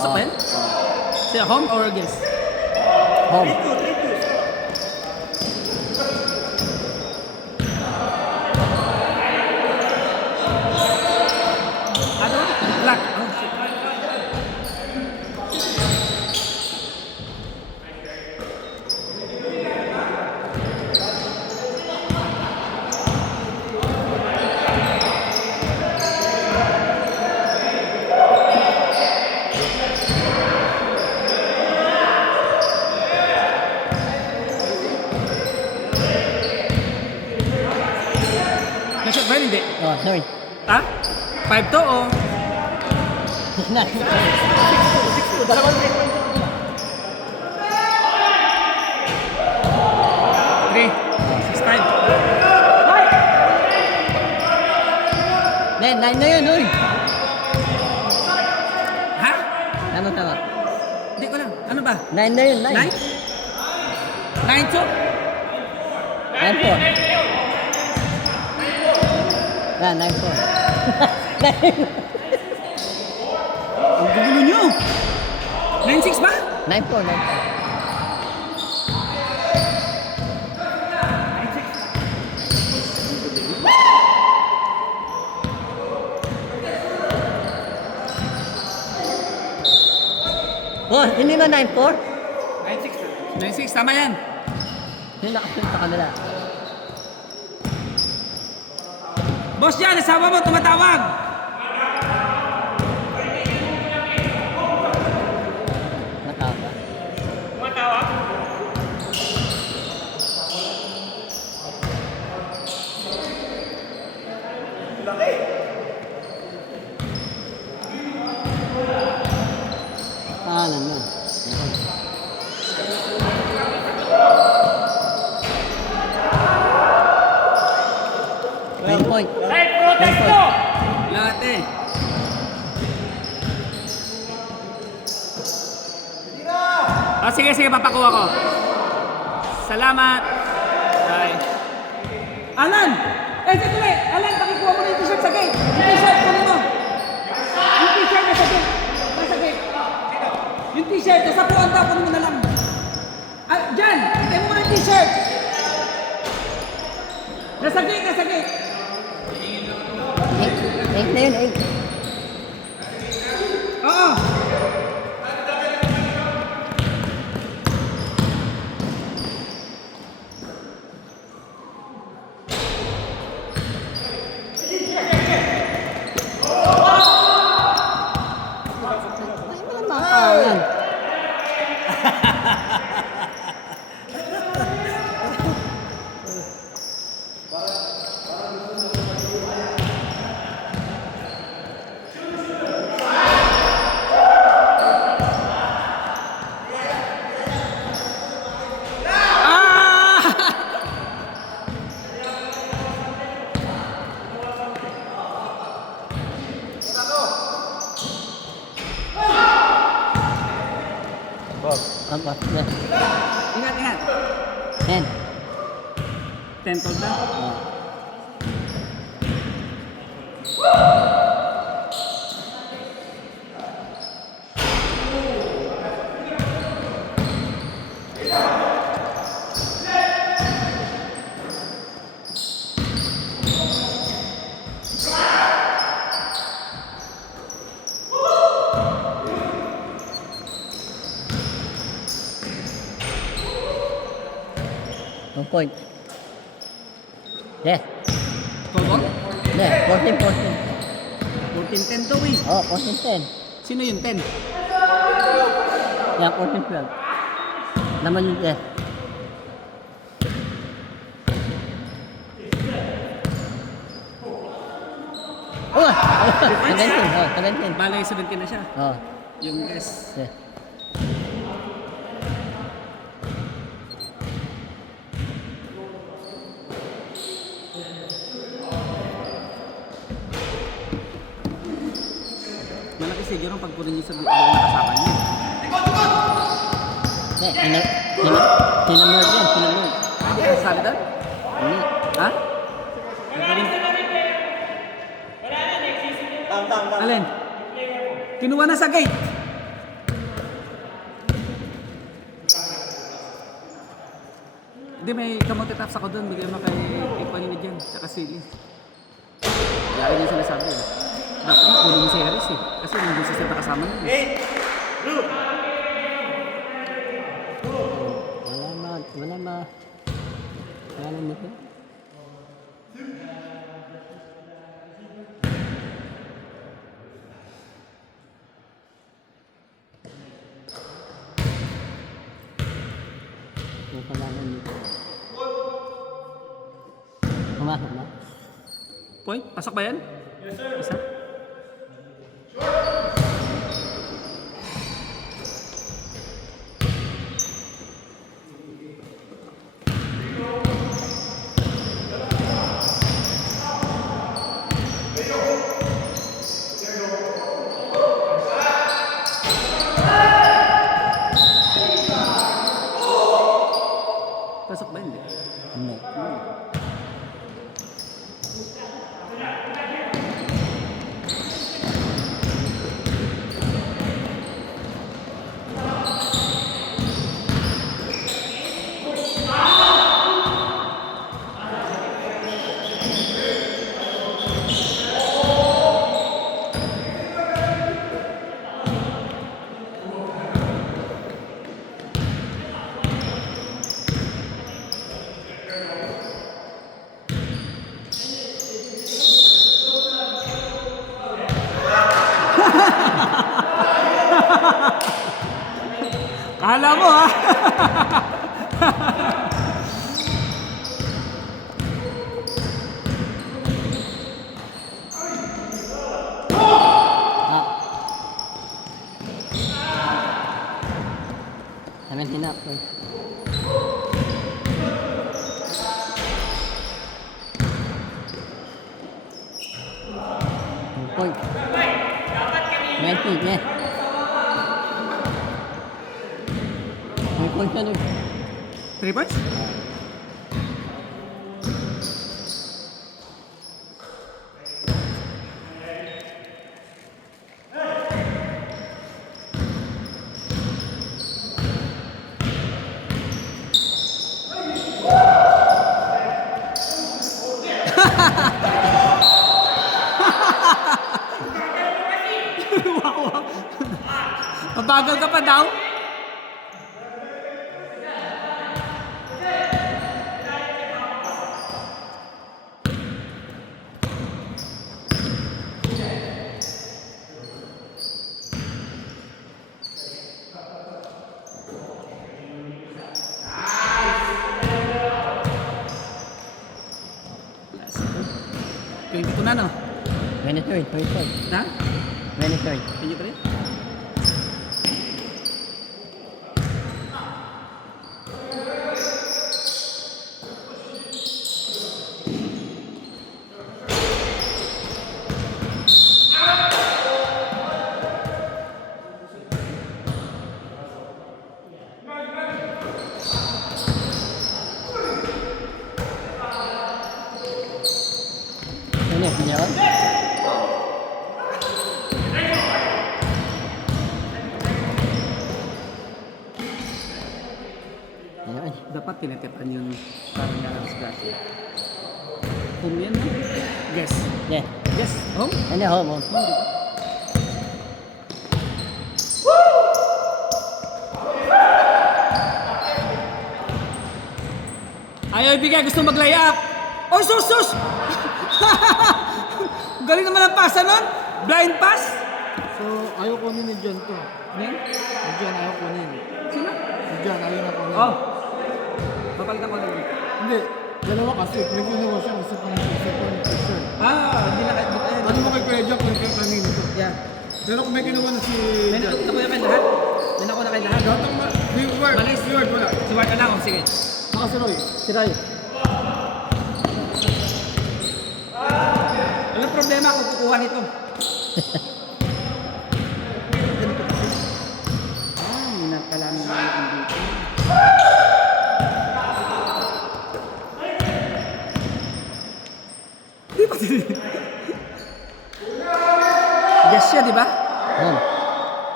Pasok ba yan? Siya, home or guest? Home. Ano? Black. Oh, shit. Nashot ba yun? Hindi. Oh, sorry. Ha? 5 to o? Dalawang 3. 6-5. Nine na yun, uy. Ha? Tama. Hindi ko lang. Ano ba? 9 na yun, 9. 9? 9 to? 9-4. Ah, 9-4. Ang gugulo nyo. 9-6 ba? 9-4. Oh, hindi ba 9-4? 9-6, tama yan. Yung nakasunod sa kanila. Boss yan, asawa mo, tumatawag. Natawa. Pangalan mo. Ten point. Lahat eh. Sige, papakuha ko. Salamat. Bye. Alan! Sandali! Alan, pakikuha mo na yung t-shirt sa gate. Yung t-shirt, kunin mo. Yung t-shirt nasa gate. Nasa gate. Yung t-shirt, nasa puwan daw, kunin mo na lang. Diyan! Hintay mo muna yung t-shirt. Nasa gate. 8 na yun, 8. Oo. Ay, walang makapangalan. Apa? Ingat. 10. 10 told na. Oh. One point. Yes. Tobor? Hindi, 14. 14-10 daw eh. Oh, 14-10. Sino yung 10? Yeah, 14-12. Naman yung yes. Oh! 17. Oh, 17. Balay 17 na siya. Oh, Yung guess. yes. Malaki siguro pag punin niyo sa buong nakasama niyo. Hindi, tinamerd yan, tinamerd. Hindi ka sasabi doon? Hindi. Ha? Alin? Kinuha na sa gate. Hindi, may kamote taps ako doon. Bigyan mo kay Panini dyan. Tsaka Sili. Lagi niya sinasabi. Dapat mo, kunin mo si Harris eh. Kasi nandun si Seta kasama niya. Wala mo ito. Yung kalaman dito. Pumasok na? Point, pasok ba yan? Yes, sir. Isa? Pasok ba hindi? Hindi. Kala mo ha? Ah. 17 up. Point. 19, yeah. May point na doon. 3 points? Wow. Mabagal ka pa daw? Pwede ko na no? 23rd, 23rd. Na? 23rd. Pwede ko rin? Ano yun? Pinyawan? Pinyawan. Dapat tinatipan yung parang galang sa home yan no? Guess. Yeah. Guess. Home? Ano yun? Home. Ayaw ibigay, gusto mag-lay up. Oh, sus, sus! Galing naman ang pasa nun. Blind pass. So, ayaw kunin ni John to. Ning? Si John ayaw kunin. Sino? Si John ayaw na kunin. Oh. Papalitan ko lang. Hindi. Dalawa kasi. May ginawa siya. Isa pang picture. Hindi na kahit bukay. Ano mo kay Kuya Jack kung kayo kanina to? Yeah. Pero kung may ginawa na si May John. nakita ko na kayo lahat. May nakita ko na kayo lahat. Gatang Word. Malis. Word wala. Si Ward na lang. Oh, sige. Saka si Roy. Si Ray. Walang problema kung kukuha nito. Ganito kasi. May nakalaman na yung dito. Di ba? Guess siya, di ba? Home.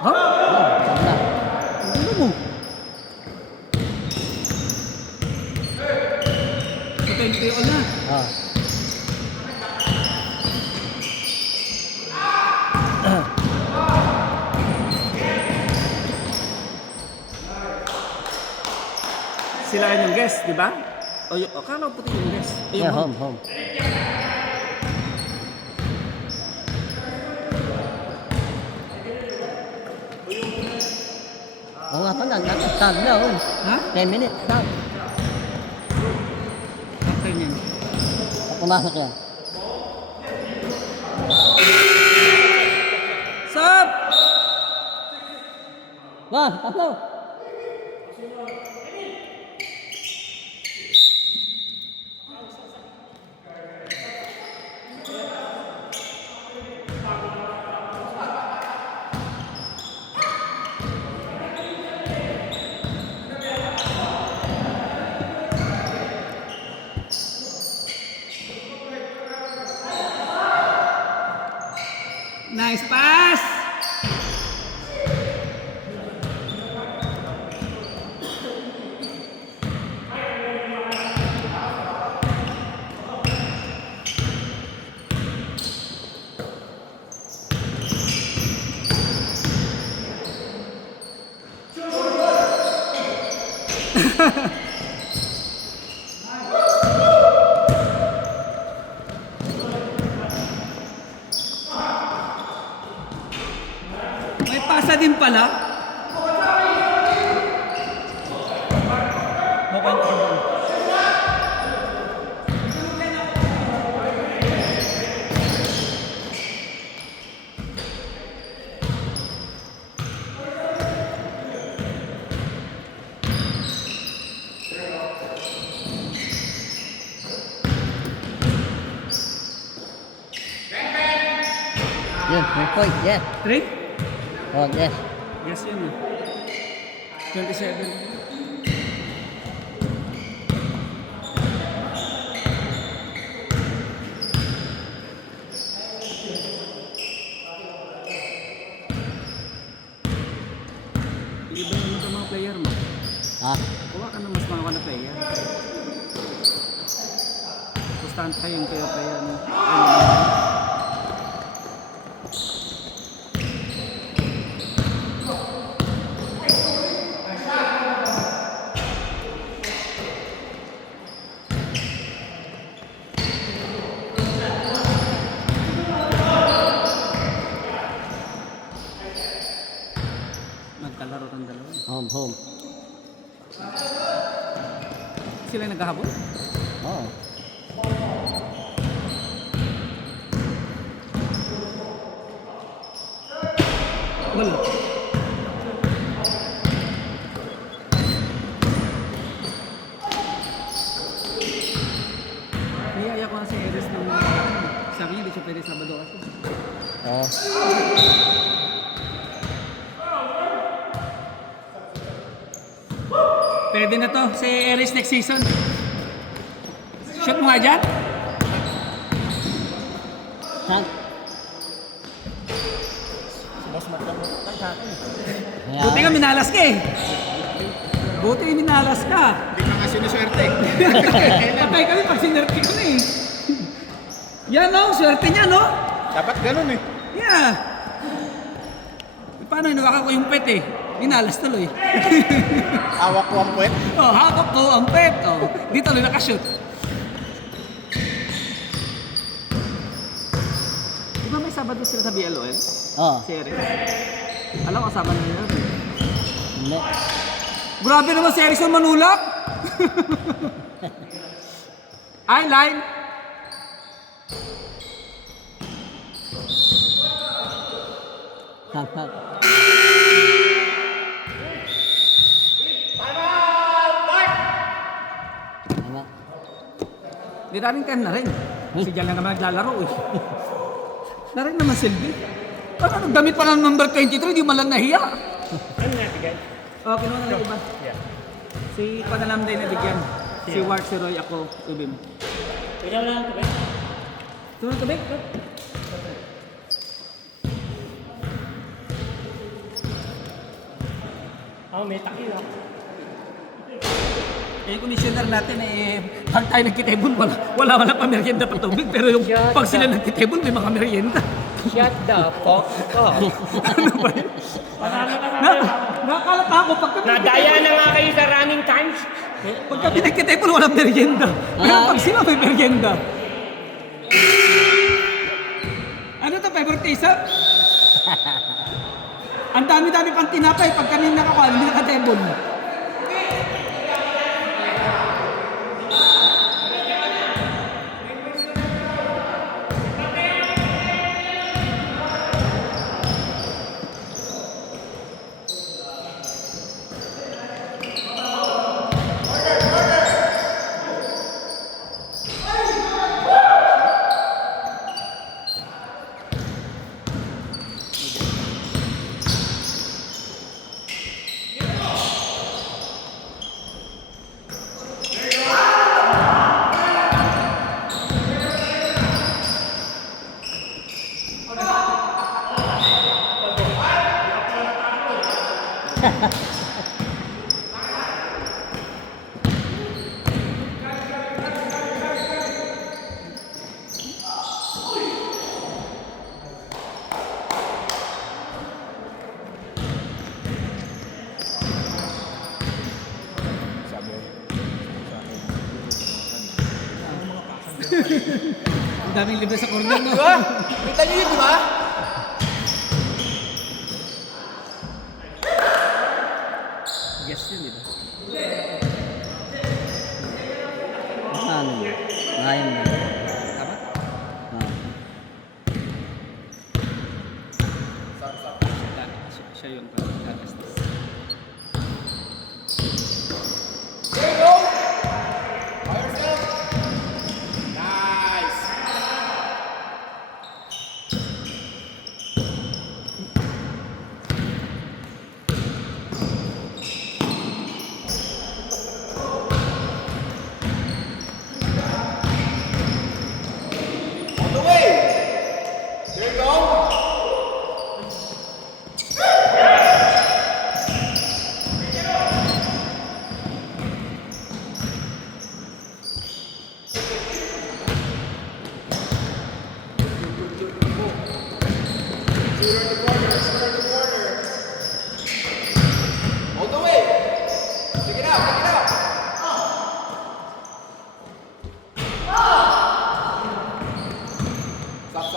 Huh? Home. Tabla. Ano mo? Oh. Sila rin yung guest, di ba? O kala ko puti yung guest. Yeah, home, home. Oo nga pala, nag-start na, oh. Ha? 10 minutes, start. After niyan. Pumasok yan. Sup? One, tatlo. Nice pass! May pasa din pala. Yun, may point, yes. 3? Oh, yes. Yes, yun. 27. Iba naman ito mga player mo. Ah, Kuha ka ng mas mga na player. Constante kayo yung kayo player mo. Nagkalaro ng dalawa. home, home. Sila naghahabol? Oh. Wala. Niyaya ko na si Eris ng... Sabi niya, di siya pwede Sabado kasi. Oh. Pwede na to, si Eris next season. Shoot mo nga dyan. Saan? Boss magkabot lang sa akin. Buti ka, minalas ka eh. Buti minalas ka. Hindi ka nga sinuswerte. Patay kami pag sinerte ko na eh. Yan no, swerte niya no. Dapat ganun eh. Yeah. Paano yung nakaka ko yung pet eh? Minalas tuloy. Hawak ko ang puwet. Oh, hawak ko ang pet. Oh, di tuloy nakashoot. Di ba may Sabado sila sa BLOL? Oh, Series. Alam ko Sabado nila. hindi. Grabe naman si Erickson manulak. Ay, line. Saan, saan? Tama. Di namin kan na rin. Si Jan na naman naglalaro eh. Na rin naman Silvi. Ano, damit pa ng number 23, di man lang nahiya. Ano nabigay? Oh, kinuha na lang iba. Yeah. Si Panalamday na bigyan. Si Wart, si Roy, ako, Ubim. Ikaw lang ito ba? Tunod ka, Bek? Oh, may takil. Eh, commissioner natin pag tayo nagkitebon, wala pa merienda pa tubig. Pero yung pag sila nagkitebon, may mga merienda. Shut the fuck up. Ano ba yun? Nakalata ako pag kami Nadaya na nga kayo sa running times. pag kami nagkitebon, walang merienda. Pero pag sila may merienda. Ano to, favorite taste, ha? Ang dami-dami pang tinapay pag kami nakakuha, hindi nakatebon. Ang daming libre sa corner, no? Diba? Kita niyo yun, di ba? Yes yun, di ba? Ano yun? Ngayon na. Tama? Ah. Siya yung kakastas. All the way. Pick it up, pick it up. Stop.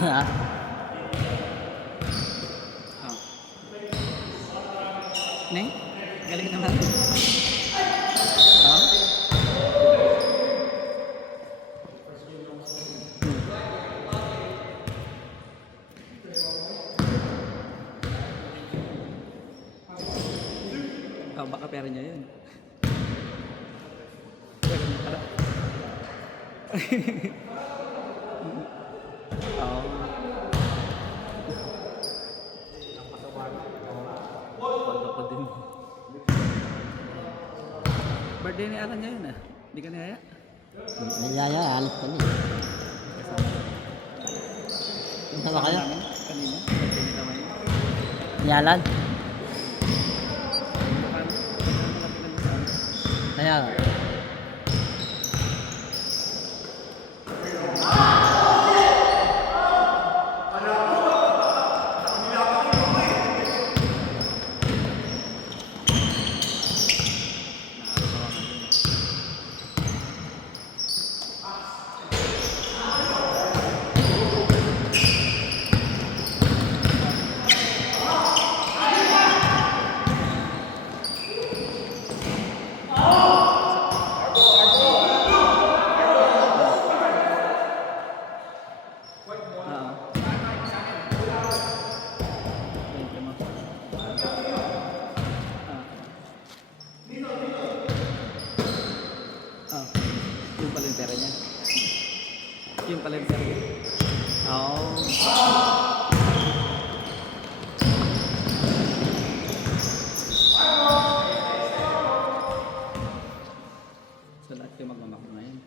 Ah. Neng, galing naman. Baka pera niya yun. Oo. Pagkakot din. Birthday ni Alan niya yun, ah. Hindi ka niyaya? Nagyaya, alis kami. Punta ba kayo? Kanina. Birthday ni Tamayo. Yalan? Paano? Kaya nga. Yung pala yung pera niya. Yung pala yung pera niya. Oh. So lahat kayo magmamak ngayon.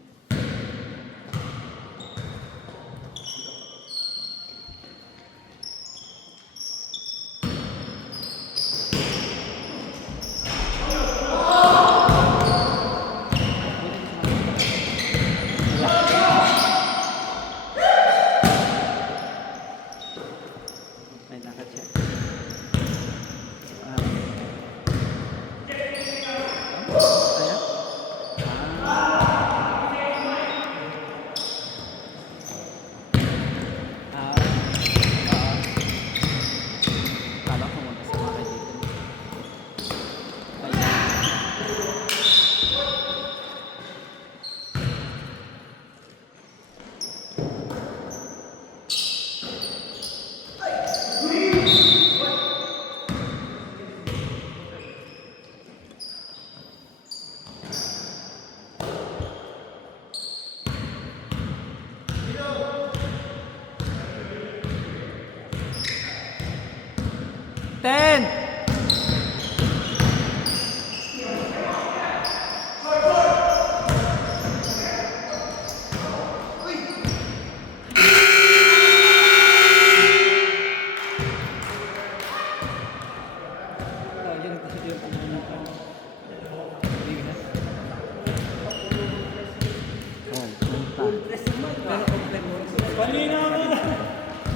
10.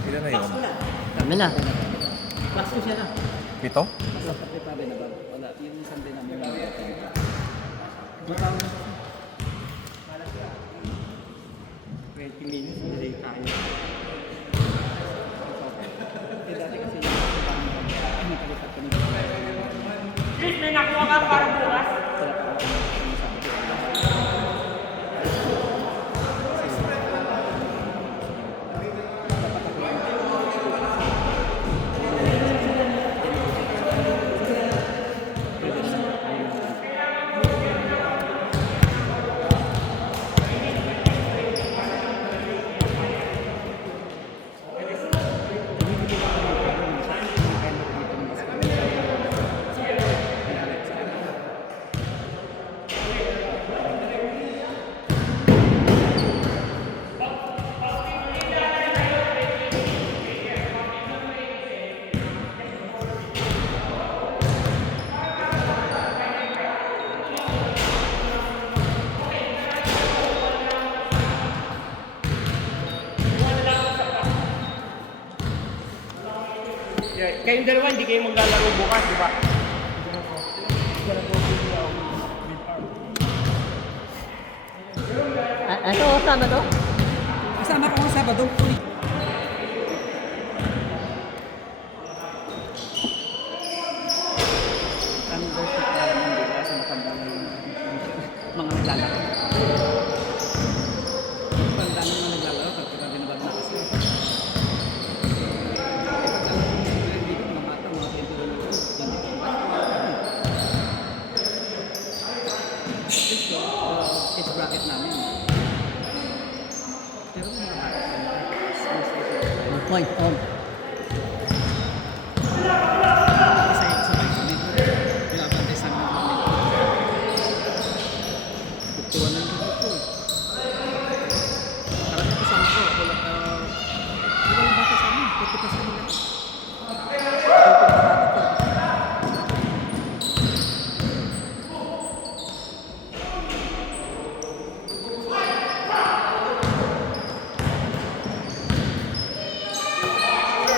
Ilan na yun? Kami na. Pass ko siya na. 7? Wala, yung Sunday namin. Matawag na. 20 minutes, hindi tayo. Dati kasi yung nakalipat kami. Chris, may nakuha ka para bukas? Kayong dalawa, hindi kayo maglalaro bukas, di ba? Ano, tama to? Kasama ko ng Sabado. Anong version pa naman dito kasi matanda na yung mga naglalaro. Matanda na mga naglalaro kasi binabag na kasi. It's bracket namin. Pero mga bata Point, home. Kasi sabay kami dito. Pinapantay sa amin kami. 51 lang dito. Parang kasama ko. Walang bata sa amin. 50 pa sa nila.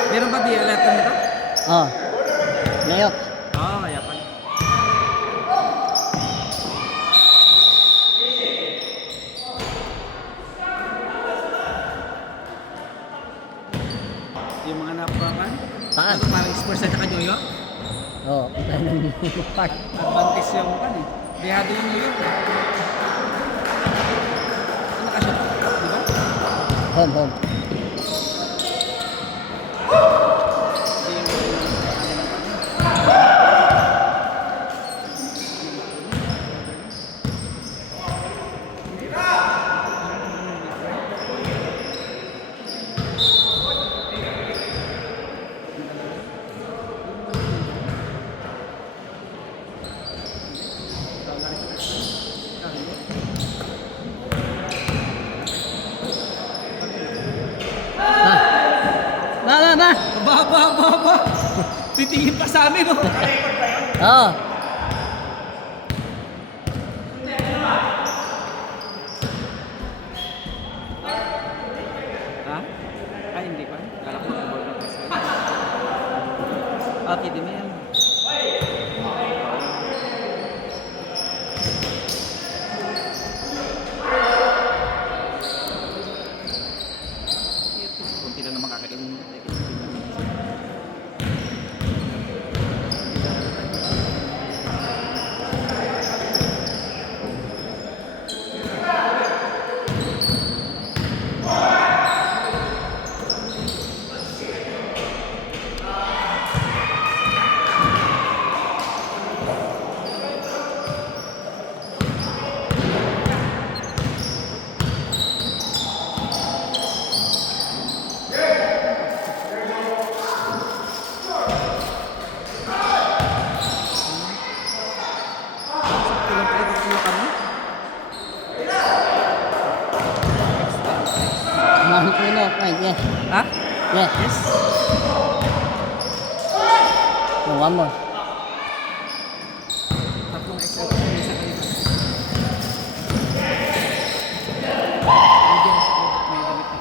Meron ba di letter nito? Oh. Layok. Oo, kaya pala. Yung mga napakan? Saan? Ano, parang sports at saka Joyo? Oh, part. Advantage yung kan eh. Bihado yung New York eh. Ano nakasya? Di ba? Home, home. Ba. Ba. Titingin pa sa amin oh. Oh. Ha? Ay, hindi pa. Kala ko na-board na kasi. Okay, di mo yan. Kunti lang naman kakainin. Yes. Ha? Yes. Yes. Oh, one more. Tatlong extra point sa kanila. May damit pa.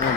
Yan.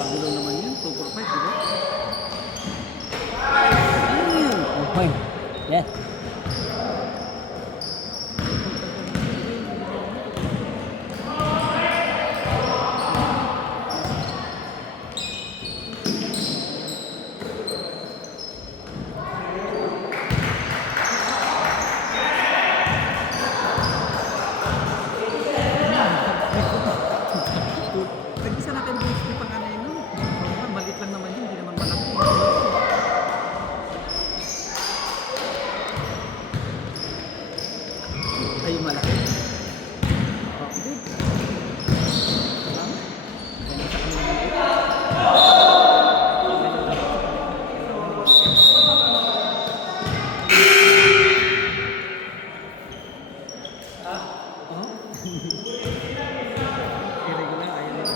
Pagulo naman yun. 2-4-5, di ba? Okay. Yes. Nag-isa natin yung gusto pang ano yun. Malit lang naman yun. Hindi naman malaki. Ay, yung malaki. Oh, good. Tama. Ganun sa kanila maliit. Oh. Irregular, ayun yun.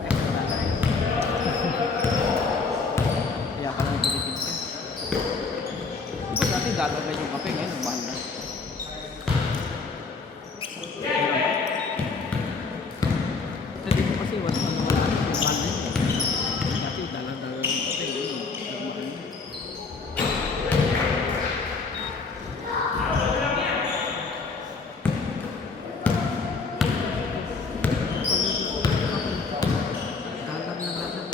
Extra na tayo. Kaya pala nagpilipid ka. Diba dati dadagan yung kape, ngayon ang mahal na. Meron ba? Hindi ko kasi wala nang wala yung mahal na yun. Dati dadagan yung kape, ngayon ang mahal na. Dalag na dalag.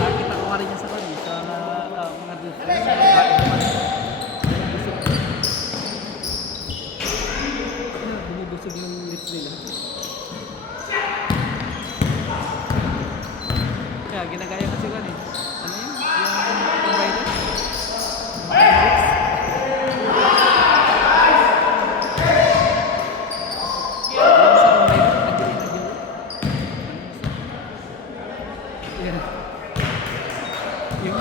Nakita ko nga rin yan sa kanya, sa mga difference. Bumubusog yung lips nila. Kaya ginagaya kasi ko eh. Ano yun? Yung virus? Yung sa virus, Angelina Jolie. Yeah. Yung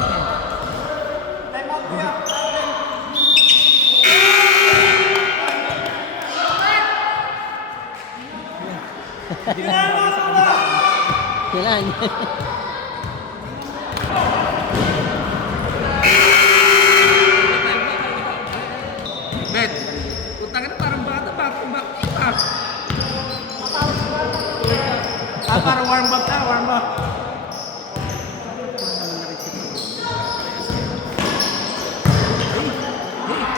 hindi na naman sa kanila. Kailangan niya. Bet, utang na parang bata, back-to-back. Para warm up na, warm up. Hey, hey.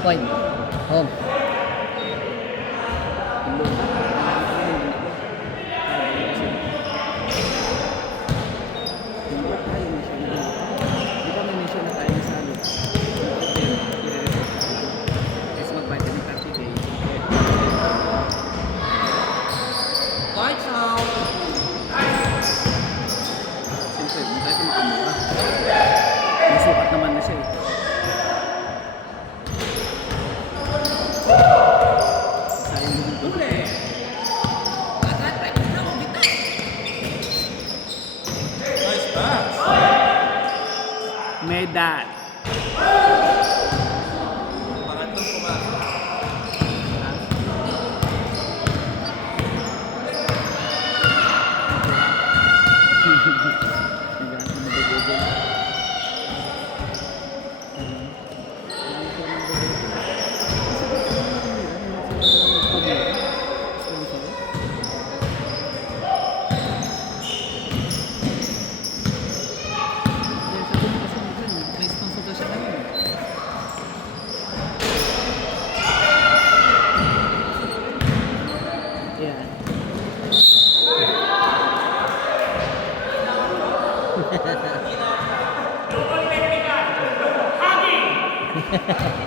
Point. Home. Lights out! Siyempre, hindi tayo makamura. Masukat naman na siya eh. Sayang mo dito. Nice pass. Medal. Pangatlong pumasok.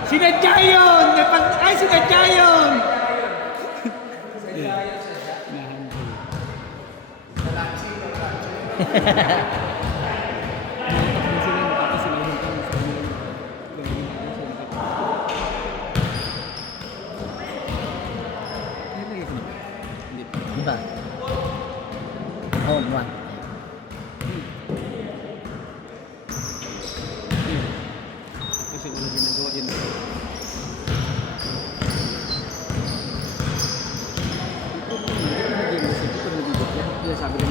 Sinadya yun! Ay, sinadya yun! Diba? Home one. Kasi wala ginagawa yun. Sabi ko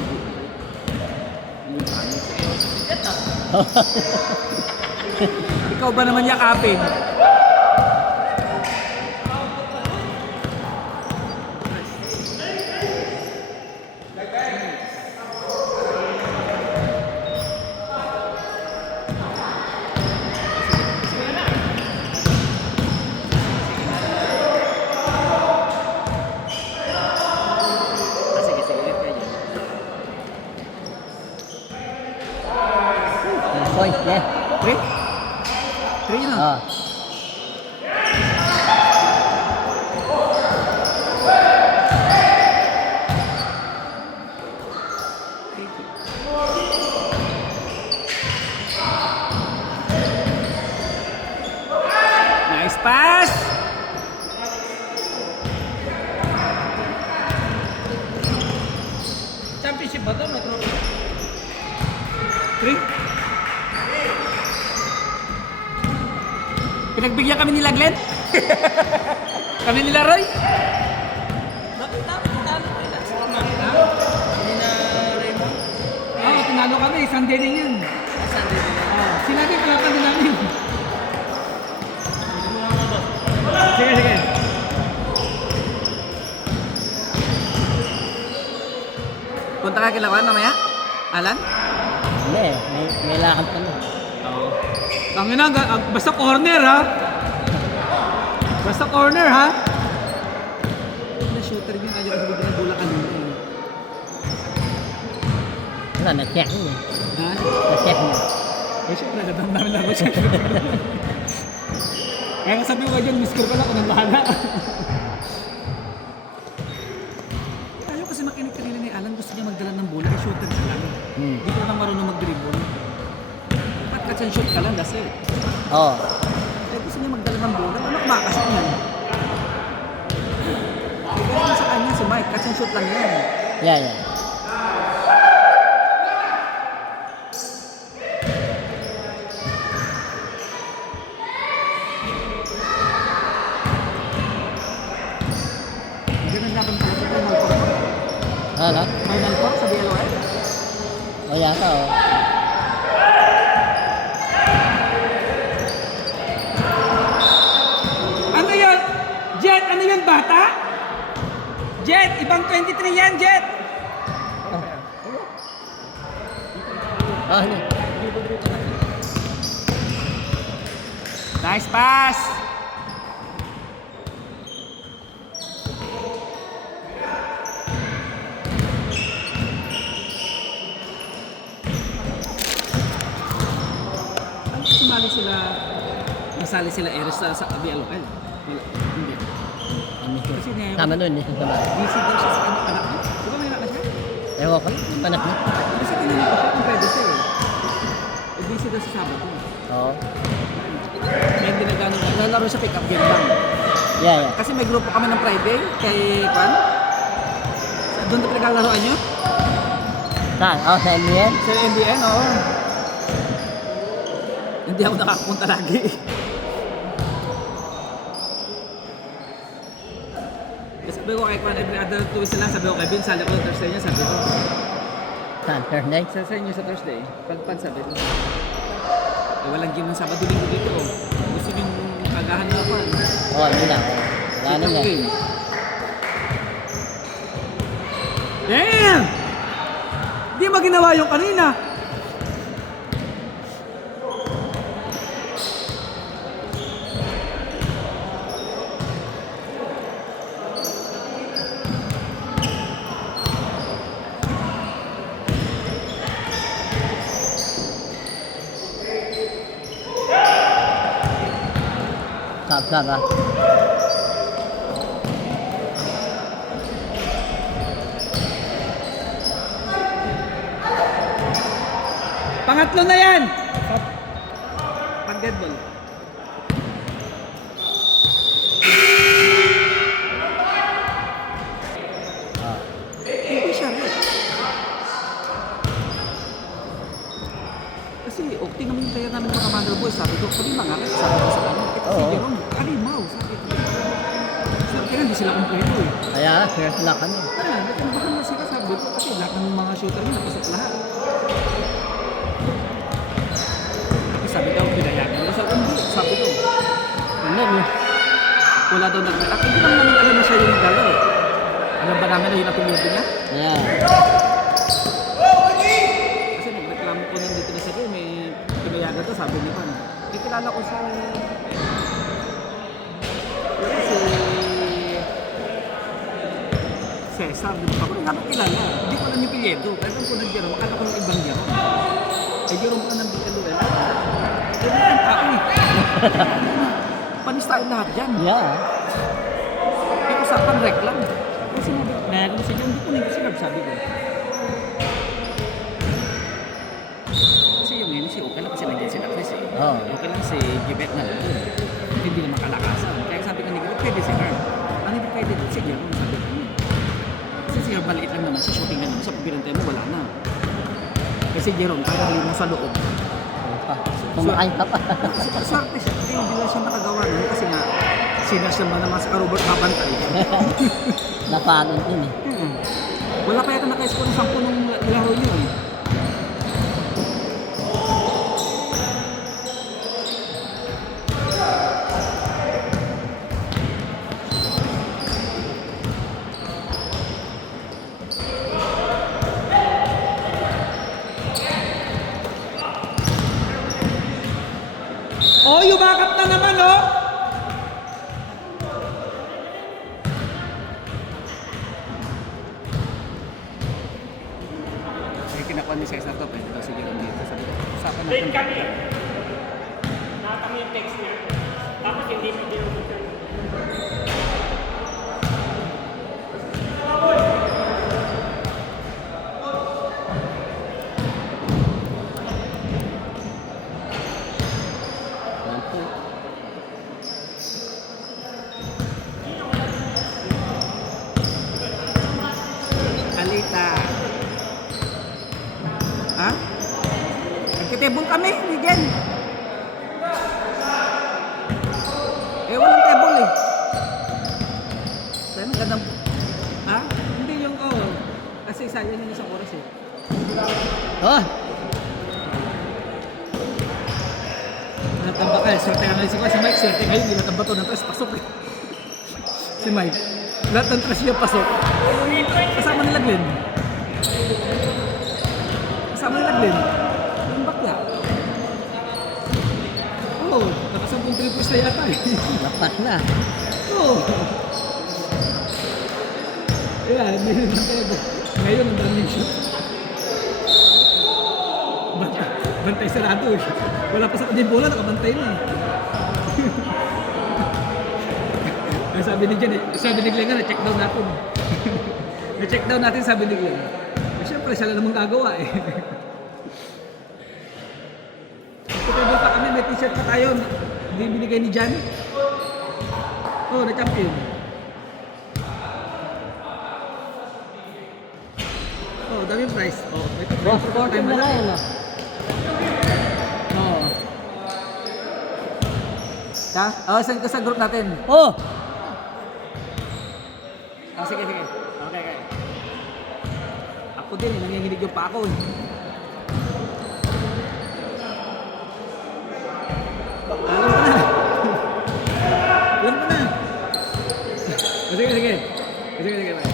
ikaw ba naman yakapin? Point, yeah. 3? 3 na. Oh. Nice pass! Championship ba ito? Metro? 3? Pinagbigyan kami nila Glenn? Kami nila Roy? Bakit talo kayo last? Hindi na Raymond? Oo, tinalo kami. Sunday din yun. Sunday din yan. Sila din, kalapan din namin. Sige, sige. Punta ka kila Juan mamaya? Alan? Hindi, may lakad pa na. Oo. Tangin na, basta corner ha? Basta corner ha? Na shooter yun, ayaw ko bigyan ng bola kanina eh. Wala, na-check niya. Ha? Na-check niya. Eh, syempre, nadamdamin lang ako siya. Kaya nga sabi ko dyan, miss-score ko lang kung nang bahala. Ayaw kasi makinig kanina ni Alan, gusto niya magdala ng bola, eh, shooter ka lang. Hindi ko na marunong mag-dribble. Dapat catch and shoot ka lang, that's it. Oo. Eh, gusto niya magdala ng bola, ano kumakas niyan? Kaya sa kanya si Mike, catch and shoot lang yan. Yeah, yeah. na? Final 4 sa BLOL? O yata oh. Ano yun? Jet, ano yun, bata? Jet, ibang 23 yan, Jet! Ano? Nice pass! Nasali sila Eres sa BLOL. Wala, hindi. Kasi ngayon, Tama nun, hindi sa busy daw siya sa kanyang anak niya. Di ba may anak na siya? Ewan ko, yung anak niya. Kasi tinanong ko siya kung pwede siya eh. Busy daw sa Sabado. Oo. May hindi na gano'n. Lalaro siya pick up game lang. Yeah. Kasi may grupo kami ng Friday kay Kwan. Doon na pinaglalaroan nyo? Saan? Oh, sa MBN? Sa NBN, oo. Hindi ako nakakapunta lagi. Sabi ko kay Kwan, every other 2 weeks lang, sabi ko kay Vin, sali ko ng Thursday niya, sabi ko. Saan? Thursday? Sa inyo sa Thursday, pagpan sabi ko. Eh, walang game ng Sabado Linggo dito. Gusto nyo agahan na ako. Oo, yun lang. Wala na nga. Damn! Di ba ginawa yung kanina? Sab ah. Pangatlo na yan! Pag dead ball. Hindi siya rin. Kasi okay naman yung player namin ng mga Mother Boys. Sabi ko, sabi mga sabi ko sa kanya. Ito si Oo. Jerome, halimaw. Sabi ko. Kaya hindi sila kumpleto eh. Kaya, first luck kami. Nagkambahan na sila sabi ko kasi lahat ng mga shooter nyo napasok lahat. Kasi sabi daw, pinayagan ko. Sabi ko, Hindi. wala daw nag-react. Hindi lang namin alam na siya yung galaw eh. Alam ba namin na yun ang pinuto niya? Yeah. Kasi nagreklamo ko nandito na sabi, may pinayagan to, sabi niya pa. Kilala ko sa... Si... Cesar, di ba? Ako rin nga kilala. Hindi ko alam yung pilyedo. Kaya kung po nag-Jerome, akala ko yung ibang Jerome. Eh, Jerome ka ng BLOL. Eh, may ang tao eh. Panis tayo lahat dyan. Yeah. Kaya usapan reklam. Kasi nayagan mo si John, hindi ko nang sinab, sabi ko. Kasi yung ngayon, okay lang kasi nandiyan sila Chris eh. Oo. Okay lang si Gibet na lang. Hindi na makalakasan. Kaya sabi ko ni Gibet, pwede si Herb. Ano hindi pwede si Jerome, sabi ko. Kasi si Herb maliit lang naman, sa shooting lang naman. Sa pagbirantayan mo, wala na. Kasi Jerome, kaya mo sa loob. Kumakain ka pa. Swerte siya. Hindi lang siya nakagawa nun kasi nga sinasamba naman sa Robert babantay. Napanood din eh. Wala pa yata naka-score ng 10 nung laro niyo eh. Oh, yumakap na naman, oh! Ay, kinakuha ni Cesar to, pwede daw sige lang dito. Sabi ko, usapan Late natin. kami. Nakatami yung text niya. Tapos hindi video yung return. Alita. Ha? Nagkitebol kami, Miguel. Eh, walang table eh. Kaya magandang... Ha? Hindi yung oh. Kasi kasi sayang yung isang oras eh. Oh! Natambakal, swerte ka na si Mike, swerte ngayon, hindi natamba to ng tres, pasok eh. Si Mike, lahat ng tres niya pasok. Kasama nila Glenn. Kasama nila Glenn. Yung bakla. Oo, nakasampung triples na yata eh. Lapat na. Oo. Ayan, ngayon ang daming shoot. Bantay sarado eh. Wala pa sa kanyang bola, nakabantay na eh. Ay, sabi ni Jen, sabi ni Glenn nga, na-check down natin. Na-check down natin, sabi ni Glenn. Eh, siyempre, siya lang namang gagawa eh. Pagkabal pa kami, may t-shirt pa tayo. Hindi binigay ni Jan. Oo, na-champion. Oo, daming price. Oo, may Boss, 14 na lang, no? Oo. Ha? Oo, send ko sa group natin. Oh! Ah, sige, sige. Okay, okay. Ako din, nanginginig yung pa ako eh. Alam ko na. Alam ko na. Sige, sige. Sige, sige.